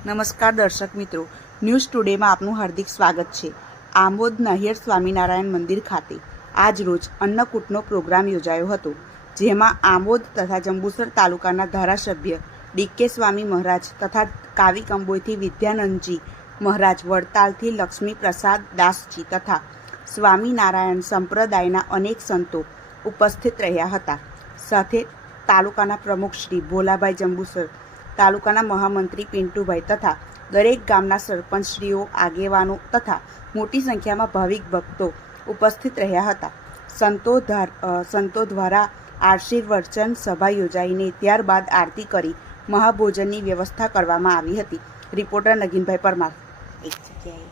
નમસ્કાર દર્શક મિત્રો, ન્યૂઝ ટુડેમાં આપનું હાર્દિક સ્વાગત છે। આમોદ નહિયર સ્વામિનારાયણ મંદિર ખાતે આજ રોજ અન્નકૂટનો પ્રોગ્રામ યોજાયો હતો, જેમાં આમોદ તથા જંબુસર તાલુકાના ધારાસભ્ય ડી.કે. સ્વામી મહારાજ તથા કાવી કંબોઈથી વિદ્યાનંદજી મહારાજ, વડતાલથી લક્ષ્મી પ્રસાદ દાસજી તથા સ્વામિનારાયણ સંપ્રદાયના અનેક સંતો ઉપસ્થિત રહ્યા હતા। સાથે તાલુકાના પ્રમુખ શ્રી ભોલાભાઈ જંબુસર, તાલુકાના મહામંત્રી પિન્ટુભાઈ તથા દરેક ગામના સરપંચશ્રીઓ, આગેવાનો તથા મોટી સંખ્યામાં ભાવિક ભક્તો ઉપસ્થિત રહ્યા હતા। સંતો દ્વારા આશીર્વચન સભા યોજાઈને ત્યારબાદ આરતી કરી મહાભોજનની વ્યવસ્થા કરવામાં આવી હતી। રિપોર્ટર નગીનભાઈ પરમાર, એક જગ્યાએ।